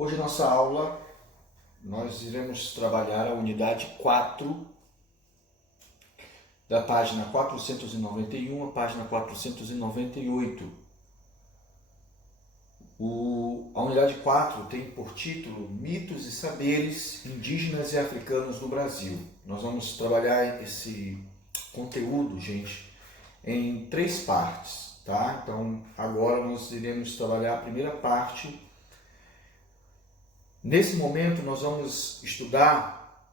Hoje, nossa aula, nós iremos trabalhar a unidade 4, da página 491 à página 498. A unidade 4 tem por título Mitos e Saberes Indígenas e Africanos no Brasil. Nós vamos trabalhar esse conteúdo, gente, em 3 partes, tá? Então, agora nós iremos trabalhar a primeira parte. Nesse momento, nós vamos estudar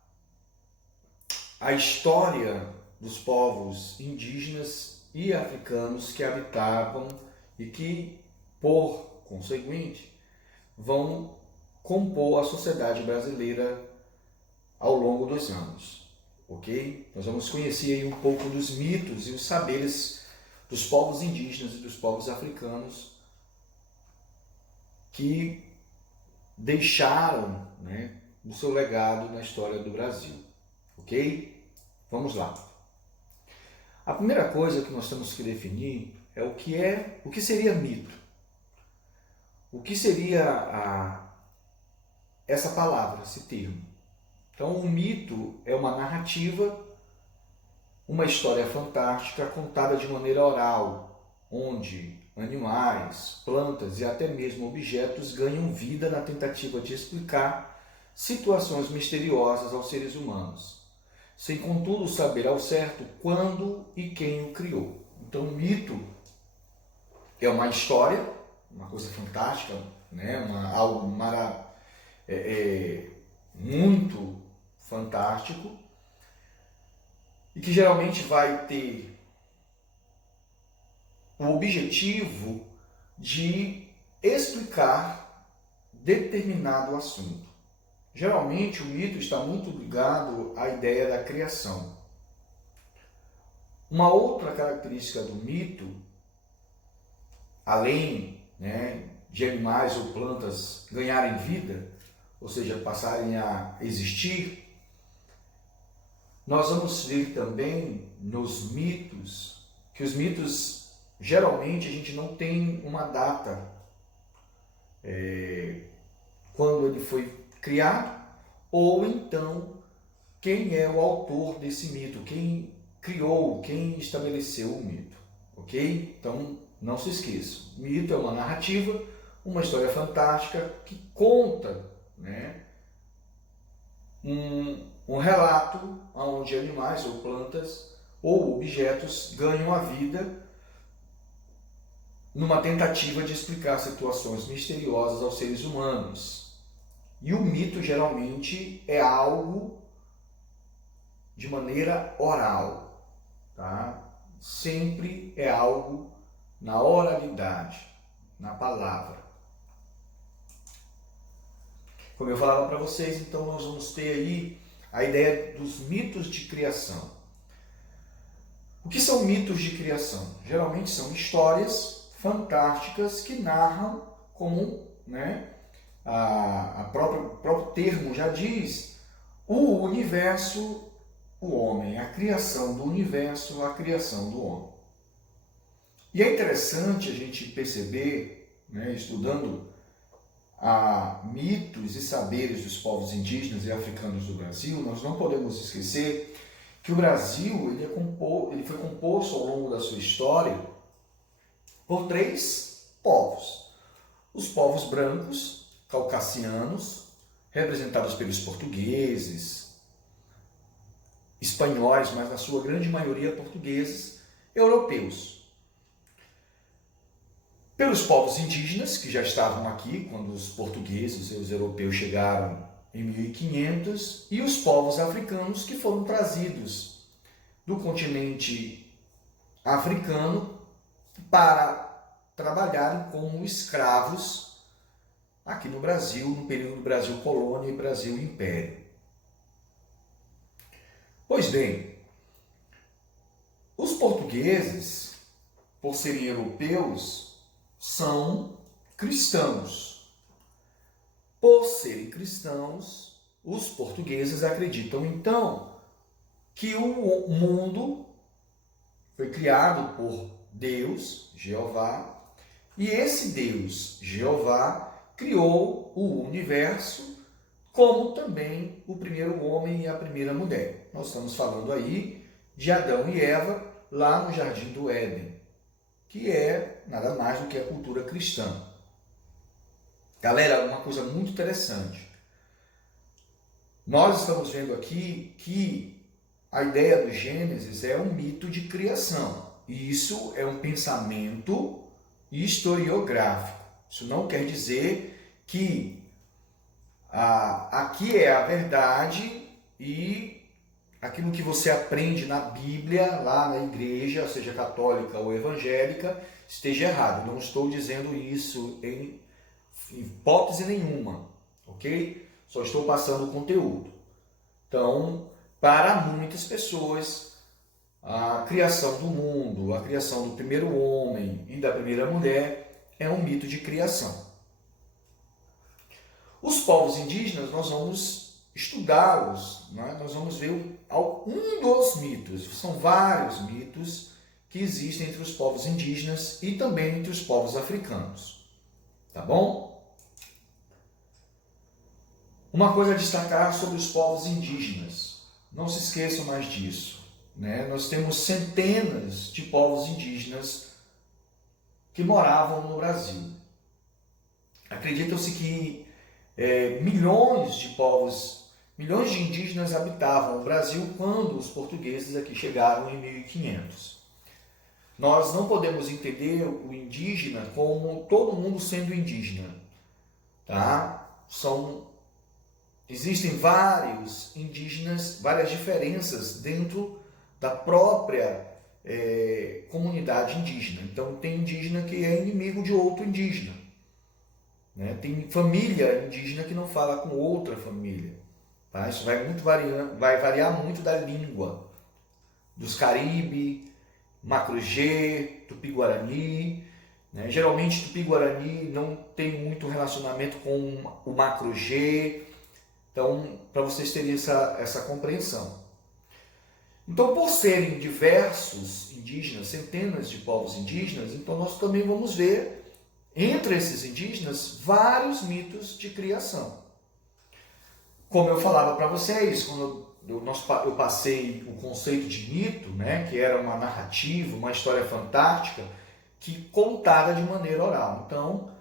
a história dos povos indígenas e africanos que habitavam e que, por conseguinte, vão compor a sociedade brasileira ao longo dos anos, ok? Nós vamos conhecer aí um pouco dos mitos e os saberes dos povos indígenas e dos povos africanos que deixaram, o seu legado na história do Brasil, ok? Vamos lá. A primeira coisa que nós temos que definir é o que seria mito. O que seria essa palavra, esse termo? Então, um mito é uma narrativa, uma história fantástica contada de maneira oral, onde animais, plantas e até mesmo objetos ganham vida na tentativa de explicar situações misteriosas aos seres humanos, sem contudo saber ao certo quando e quem o criou. Então, o mito é uma história, uma coisa fantástica, algo muito fantástico, e que geralmente vai ter o objetivo de explicar determinado assunto. Geralmente o mito está muito ligado à ideia da criação. Uma outra característica do mito, além de animais ou plantas ganharem vida, ou seja, passarem a existir, nós vamos ver também nos mitos, que os mitos, geralmente, a gente não tem uma data quando ele foi criado, ou então quem é o autor desse mito, quem criou, quem estabeleceu o mito, ok? Então, não se esqueça, mito é uma narrativa, uma história fantástica que conta um relato onde animais ou plantas ou objetos ganham a vida numa tentativa de explicar situações misteriosas aos seres humanos. E o mito geralmente é algo de maneira oral, tá? Sempre é algo na oralidade, na palavra. Como eu falava para vocês, então nós vamos ter aí a ideia dos mitos de criação. O que são mitos de criação? Geralmente são histórias fantásticas que narram como, o próprio termo já diz, o universo, o homem, a criação do universo, a criação do homem. E é interessante a gente perceber, estudando mitos e saberes dos povos indígenas e africanos do Brasil, nós não podemos esquecer que o Brasil ele foi composto ao longo da sua história por 3 povos. Os povos brancos, caucasianos, representados pelos portugueses, espanhóis, mas na sua grande maioria portugueses, europeus. Pelos povos indígenas, que já estavam aqui quando os portugueses e os europeus chegaram em 1500, e os povos africanos que foram trazidos do continente africano para trabalharem como escravos aqui no Brasil, no período do Brasil Colônia e Brasil Império. Pois bem, os portugueses, por serem europeus, são cristãos. Por serem cristãos, os portugueses acreditam então que o mundo foi criado por Deus, Jeová, e esse Deus, Jeová, criou o universo, como também o primeiro homem e a primeira mulher. Nós estamos falando aí de Adão e Eva, lá no Jardim do Éden, que é nada mais do que a cultura cristã. Galera, uma coisa muito interessante. Nós estamos vendo aqui que a ideia do Gênesis é um mito de criação. E isso é um pensamento historiográfico. Isso não quer dizer que aqui é a verdade e aquilo que você aprende na Bíblia, lá na igreja, seja católica ou evangélica, esteja errado. Não estou dizendo isso em hipótese nenhuma, ok? Só estou passando o conteúdo. Então, para muitas pessoas, a criação do mundo, a criação do primeiro homem e da primeira mulher é um mito de criação. Os povos indígenas, nós vamos estudá-los, né? Nós vamos ver um dos mitos. São vários mitos que existem entre os povos indígenas e também entre os povos africanos. Tá bom? Uma coisa a destacar sobre os povos indígenas. Não se esqueçam mais disso, né? Nós temos centenas de povos indígenas que moravam no Brasil. Acredita-se que milhões de indígenas habitavam o Brasil quando os portugueses aqui chegaram em 1500. Nós não podemos entender o indígena como todo mundo sendo indígena, tá? Existem vários indígenas, várias diferenças dentro da própria comunidade indígena. Então, tem indígena que é inimigo de outro indígena, né? Tem família indígena que não fala com outra família. Tá? Isso vai variar muito da língua, dos Caribe, Macro-G, Tupi-Guarani. Né? Geralmente, Tupi-Guarani não tem muito relacionamento com o Macro-G. Então, para vocês terem essa compreensão. Então, por serem diversos indígenas, centenas de povos indígenas, então nós também vamos ver, entre esses indígenas, vários mitos de criação. Como eu falava para vocês, quando eu passei o conceito de mito, né, que era uma narrativa, uma história fantástica, que contada de maneira oral. Então,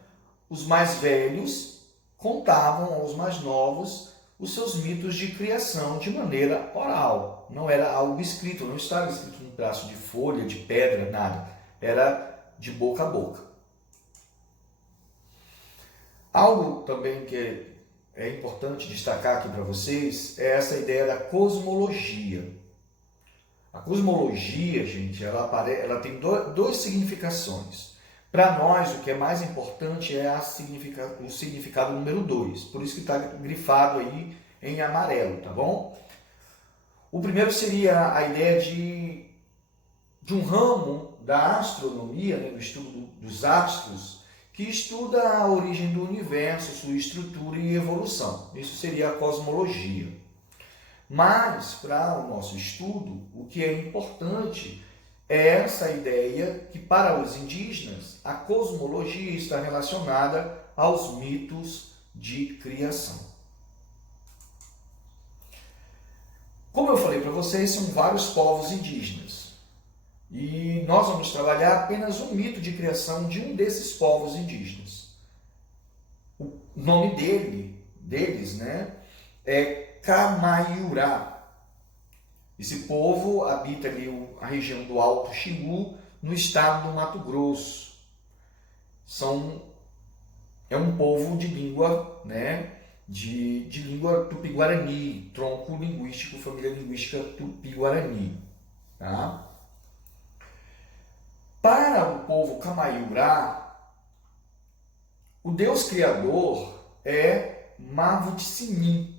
os mais velhos contavam aos mais novos os seus mitos de criação de maneira oral. Não era algo escrito, não estava escrito num pedaço de folha, de pedra, nada. Era de boca a boca. Algo também que é importante destacar aqui para vocês é essa ideia da cosmologia. A cosmologia, gente, ela tem duas significações. Para nós, o que é mais importante é o significado número 2. Por isso que está grifado aí em amarelo, tá bom? O primeiro seria a ideia de um ramo da astronomia, né, do estudo dos astros, que estuda a origem do universo, sua estrutura e evolução. Isso seria a cosmologia. Mas, para o nosso estudo, o que é importante é essa ideia que, para os indígenas, a cosmologia está relacionada aos mitos de criação. Como eu falei para vocês, são vários povos indígenas. E nós vamos trabalhar apenas um mito de criação de um desses povos indígenas. O nome deles, né, é Camaiurá. Esse povo habita ali a região do Alto Xingu, no estado do Mato Grosso. É um povo de língua, né, de língua tupi-guarani, tronco linguístico, família linguística tupi-guarani. Tá? Para o povo Camaiurá, o Deus Criador é Mavut-Sinim.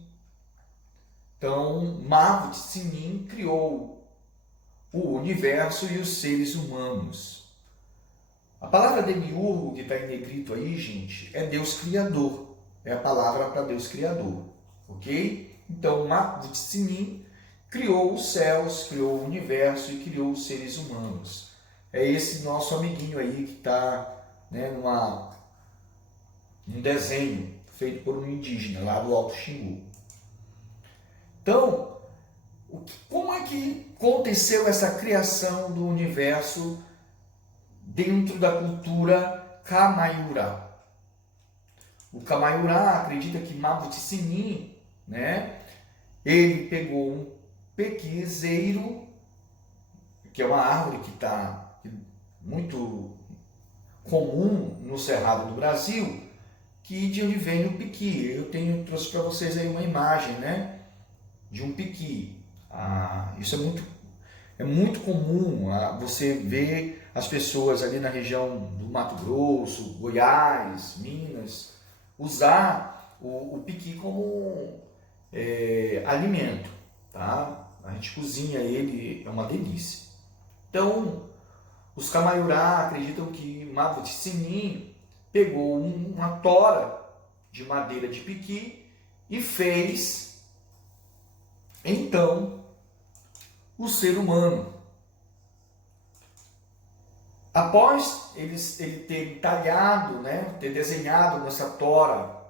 Então, Mavut-Sinim criou o universo e os seres humanos. A palavra demiurgo que está em negrito aí, gente, é Deus Criador. É a palavra para Deus Criador. Ok? Então, Mavut-Sinim criou os céus, criou o universo e criou os seres humanos. É esse nosso amiguinho aí que está, né, um desenho feito por um indígena lá do Alto Xingu. Então, como é que aconteceu essa criação do universo dentro da cultura Kamaiurá? O Kamaiurá acredita que Mabutiçinin, né, ele pegou um pequizeiro, que é uma árvore que está muito comum no Cerrado do Brasil, que de onde vem o piqui. Eu trouxe para vocês aí uma imagem, né, de um piqui. Isso é muito comum, você ver as pessoas ali na região do Mato Grosso, Goiás, Minas, usar o piqui como alimento, tá? A gente cozinha ele, é uma delícia. Então, os Kamaiurá acreditam que Mabutiçinin pegou uma tora de madeira de piqui e fez, então, o ser humano. Após ele ter talhado, né, ter desenhado nessa tora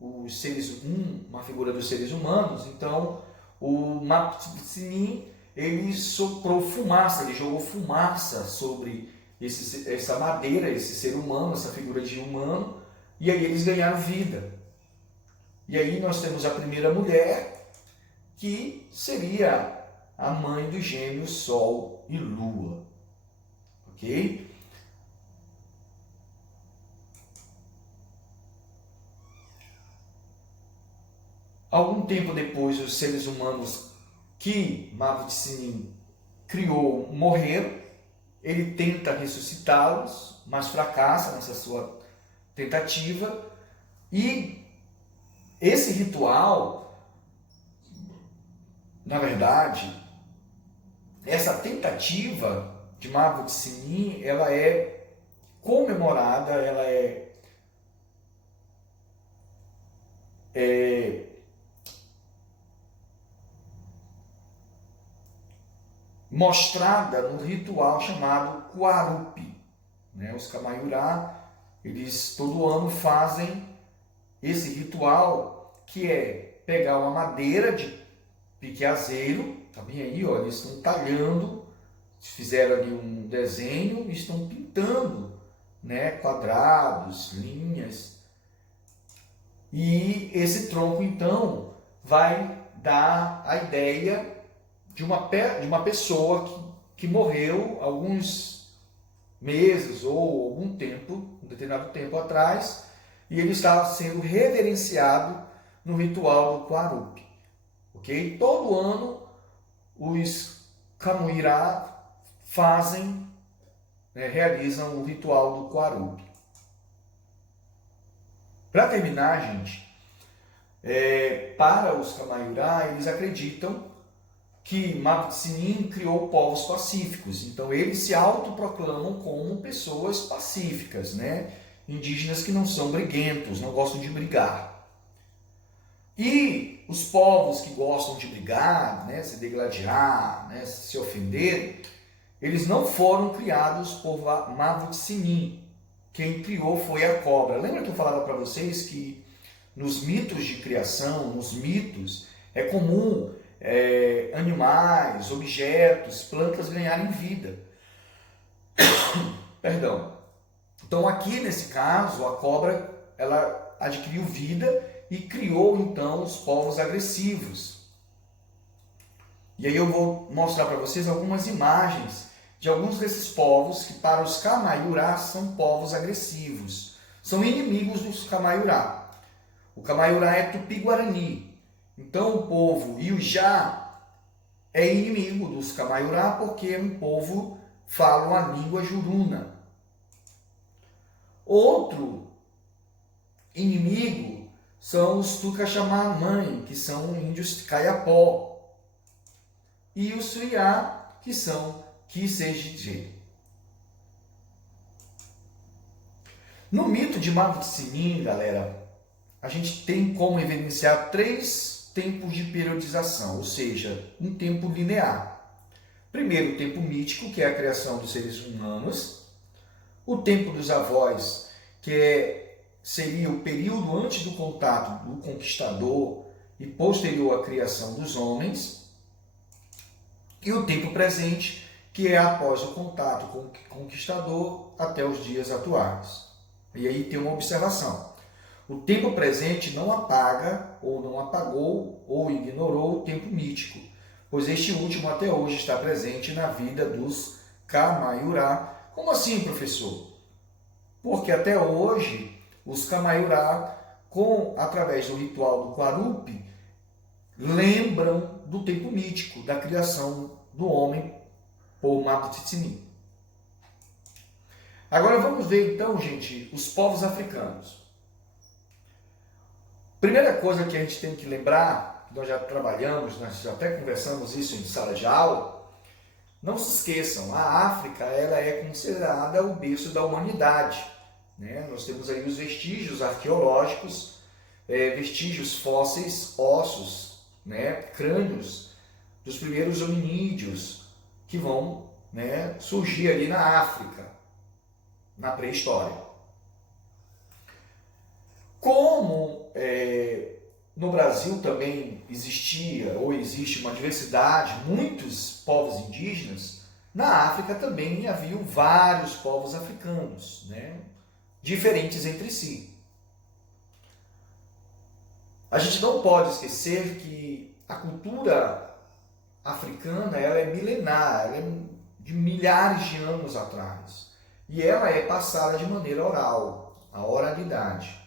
uma figura dos seres humanos, então o Mabutiçinin ele soprou fumaça, ele jogou fumaça sobre essa madeira, esse ser humano, essa figura de humano, e aí eles ganharam vida. E aí nós temos a primeira mulher, que seria a mãe dos gêmeos Sol e Lua. Ok? Algum tempo depois, os seres humanos que Mabutiçinin criou morreram. Ele tenta ressuscitá-los, mas fracassa nessa sua tentativa. E esse ritual, na verdade, essa tentativa de Mabutiçinin, ela é comemorada, ela é mostrada no ritual chamado Quarupi. Né? Os Kamaiurá, eles todo ano fazem esse ritual, que é pegar uma madeira de piqueazeiro, tá bem aí, ó, eles estão talhando, fizeram ali um desenho e estão pintando, né, quadrados, linhas. E esse tronco, então, vai dar a ideia de uma pessoa que morreu alguns meses ou algum tempo, um determinado tempo atrás, e ele está sendo reverenciado no ritual do Quarupi. Ok? Todo ano os Camuirá fazem, realizam o ritual do Quarupi. Para terminar, gente, para os Kamaiurá, eles acreditam que Mabutiçinin criou povos pacíficos. Então, eles se autoproclamam como pessoas pacíficas, né? Indígenas que não são briguentos, não gostam de brigar. E os povos que gostam de brigar, né, se degladiar, né, se ofender, eles não foram criados por Mabutiçinin. Quem criou foi a cobra. Lembra que eu falava para vocês que nos mitos de criação, nos mitos, é comum animais, objetos, plantas ganharem vida. Perdão. Então aqui nesse caso, a cobra ela adquiriu vida e criou então os povos agressivos. E aí eu vou mostrar para vocês algumas imagens de alguns desses povos que para os Kamaiurá são povos agressivos. São inimigos dos Kamaiurá. O Kamaiurá é Tupi-Guarani. Então o povo Iujá é inimigo dos Kamaiurá porque um povo fala a língua juruna. Outro inimigo são os Tucachamamãe, que são índios Caiapó. E os Suiá, que são Kisejijê. No mito de Mabutiçinin, galera, a gente tem como evidenciar 3 tempos de periodização, ou seja, um tempo linear. Primeiro, o tempo mítico, que é a criação dos seres humanos. O tempo dos avós, que é seria o período antes do contato do conquistador e posterior à criação dos homens, e o tempo presente, que é após o contato com o conquistador até os dias atuais. E aí tem uma observação. O tempo presente não apaga, ou não apagou, ou ignorou o tempo mítico, pois este último até hoje está presente na vida dos Kamaiurá. Como assim, professor? Porque até hoje os Kamaiurá, através do ritual do Quarupi, lembram do tempo mítico, da criação do homem por Maputitsini. Agora vamos ver então, gente, os povos africanos. Primeira coisa que a gente tem que lembrar, nós já trabalhamos, nós já até conversamos isso em sala de aula, não se esqueçam, a África ela é considerada o berço da humanidade. Né? Nós temos aí os vestígios arqueológicos, vestígios fósseis, ossos, né? Crânios dos primeiros hominídeos que vão, né, surgir ali na África, na pré-história. Como no Brasil também existia ou existe uma diversidade, muitos povos indígenas, na África também havia vários povos africanos, né, diferentes entre si. A gente não pode esquecer que a cultura africana ela é milenar, ela é de milhares de anos atrás. E ela é passada de maneira oral, a oralidade.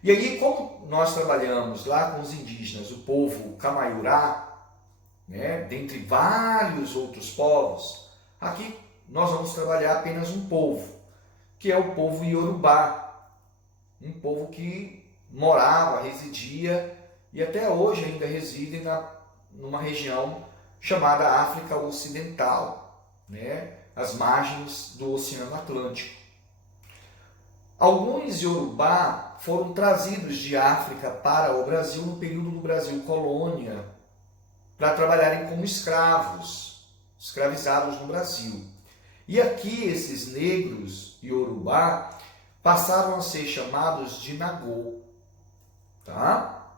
E aí, como nós trabalhamos lá com os indígenas, o povo Kamaiurá, né, dentre vários outros povos, aqui nós vamos trabalhar apenas um povo, que é o povo Iorubá, um povo que morava, residia e até hoje ainda reside numa região chamada África Ocidental, né, às margens do Oceano Atlântico. Alguns Iorubá foram trazidos de África para o Brasil no período do Brasil colônia, para trabalharem como escravos, escravizados no Brasil. E aqui esses negros Iorubá passaram a ser chamados de Nagô. Tá?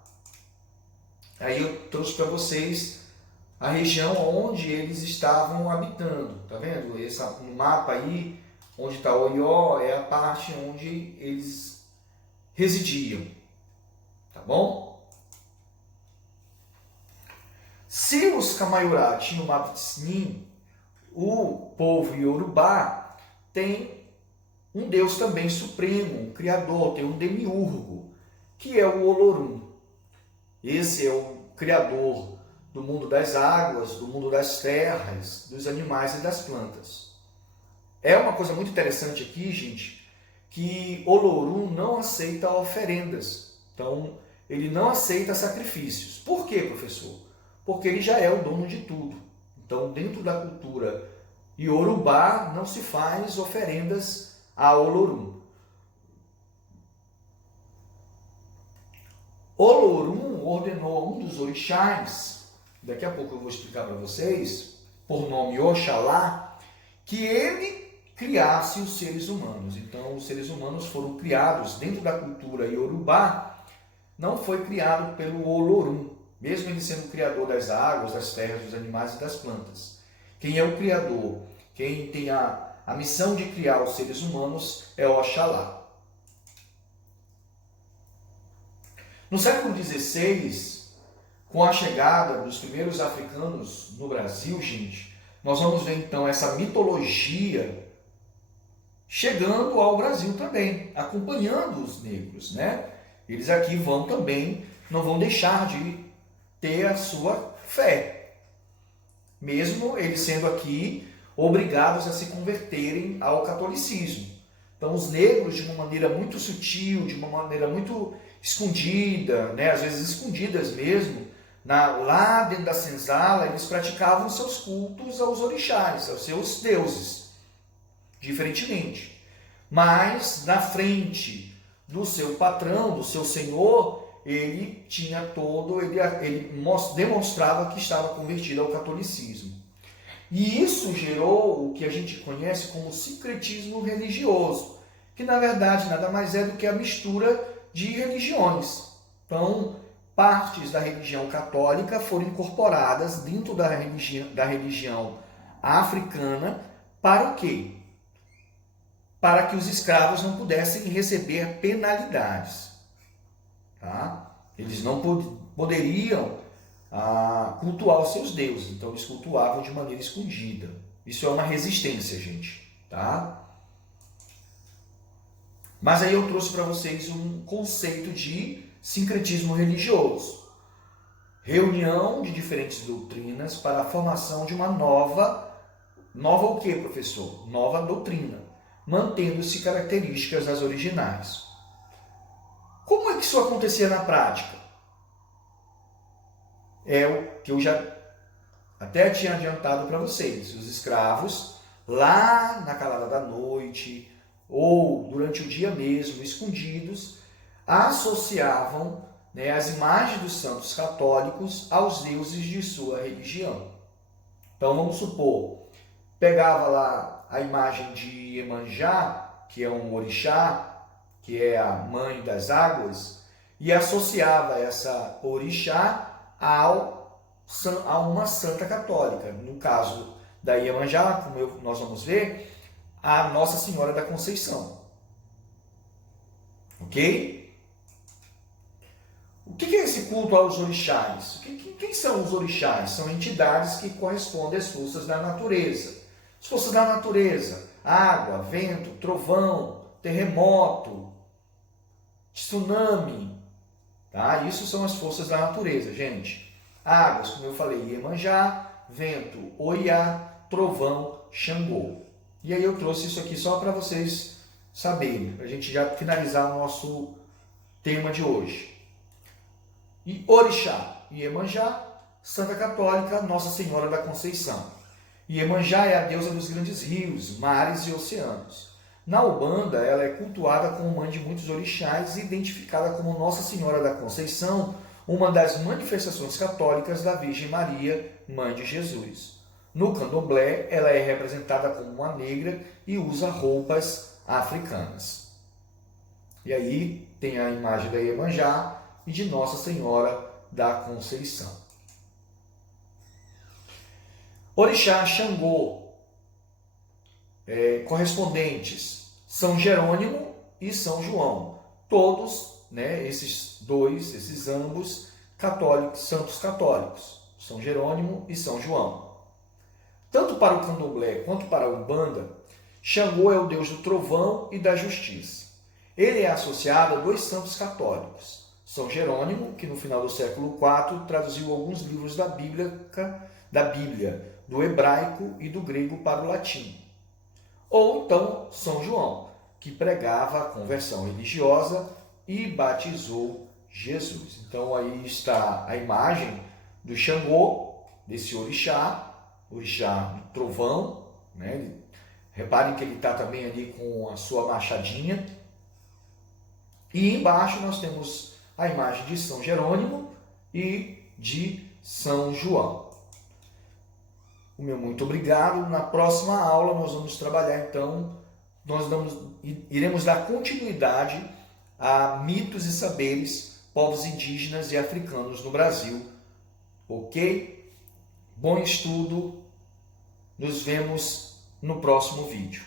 Aí eu trouxe para vocês a região onde eles estavam habitando. Tá vendo? No mapa aí, onde está o Oió, é a parte onde eles residiam. Tá bom? Se os Kamaiurá tinham Maputitsini, o povo Iorubá tem um Deus também supremo, um criador, tem um demiurgo, que é o Olorum. Esse é o criador do mundo das águas, do mundo das terras, dos animais e das plantas. É uma coisa muito interessante aqui, gente, que Olorum não aceita oferendas. Então, ele não aceita sacrifícios. Por quê, professor? Porque ele já é o dono de tudo. Então, dentro da cultura Iorubá, não se faz oferendas a Olorum. Olorum ordenou a um dos orixás, daqui a pouco eu vou explicar para vocês, por nome Oxalá, que ele criasse os seres humanos. Então, os seres humanos foram criados dentro da cultura Iorubá, não foi criado pelo Olorum, mesmo ele sendo o criador das águas, das terras, dos animais e das plantas. Quem é o criador, quem tem a missão de criar os seres humanos é Oxalá. No século XVI, com a chegada dos primeiros africanos no Brasil, gente, nós vamos ver então essa mitologia chegando ao Brasil também, acompanhando os negros, né? Eles aqui vão também, não vão deixar de ter a sua fé, mesmo eles sendo aqui obrigados a se converterem ao catolicismo. Então os negros, de uma maneira muito sutil, de uma maneira muito escondida, né? Às vezes escondidas mesmo, lá dentro da senzala, eles praticavam seus cultos aos orixás, aos seus deuses, diferentemente. Mas na frente do seu patrão, do seu senhor, ele tinha ele demonstrava que estava convertido ao catolicismo. E isso gerou o que a gente conhece como sincretismo religioso, que na verdade nada mais é do que a mistura de religiões. Então, partes da religião católica foram incorporadas dentro da religião africana para o quê? Para que os escravos não pudessem receber penalidades. Tá? Eles não poderiam cultuar os seus deuses, então eles cultuavam de maneira escondida. Isso é uma resistência, gente. Tá? Mas aí eu trouxe para vocês um conceito de sincretismo religioso. Reunião de diferentes doutrinas para a formação de uma nova o quê, professor? Nova doutrina, mantendo-se características das originais. Como é que isso acontecia na prática? É o que eu já até tinha adiantado para vocês. Os escravos, lá na calada da noite, ou durante o dia mesmo, escondidos, associavam as imagens dos santos católicos aos deuses de sua religião. Então vamos supor, pegava lá a imagem de Iemanjá, que é um orixá, que é a mãe das águas, e associava essa orixá a uma santa católica. No caso da Iemanjá, como nós vamos ver, a Nossa Senhora da Conceição. Ok? O que é esse culto aos orixás? Quem são os orixás? São entidades que correspondem às forças da natureza. As forças da natureza: água, vento, trovão, terremoto, tsunami. Tá? Isso são as forças da natureza, gente. Águas, como eu falei, Iemanjá, vento, Oiá, trovão, Xangô. E aí eu trouxe isso aqui só para vocês saberem, para a gente já finalizar o nosso tema de hoje. E orixá, Iemanjá, Santa Católica, Nossa Senhora da Conceição. Iemanjá é a deusa dos grandes rios, mares e oceanos. Na Umbanda, ela é cultuada como mãe de muitos orixás e identificada como Nossa Senhora da Conceição, uma das manifestações católicas da Virgem Maria, mãe de Jesus. No candomblé, ela é representada como uma negra e usa roupas africanas. E aí tem a imagem da Iemanjá e de Nossa Senhora da Conceição. Orixá Xangô, correspondentes São Jerônimo e São João. Todos, esses ambos, católicos, santos católicos. São Jerônimo e São João. Tanto para o candomblé quanto para a Umbanda, Xangô é o deus do trovão e da justiça. Ele é associado a dois santos católicos. São Jerônimo, que no final do século IV traduziu alguns livros da Bíblia, do hebraico e do grego para o latim. Ou então São João, que pregava a conversão religiosa e batizou Jesus. Então aí está a imagem do Xangô, desse orixá do trovão. Reparem que ele está também ali com a sua machadinha. E embaixo nós temos a imagem de São Jerônimo e de São João. O meu muito obrigado. Na próxima aula nós vamos trabalhar, então, iremos dar continuidade a mitos e saberes, povos indígenas e africanos no Brasil. Ok? Bom estudo. Nos vemos no próximo vídeo.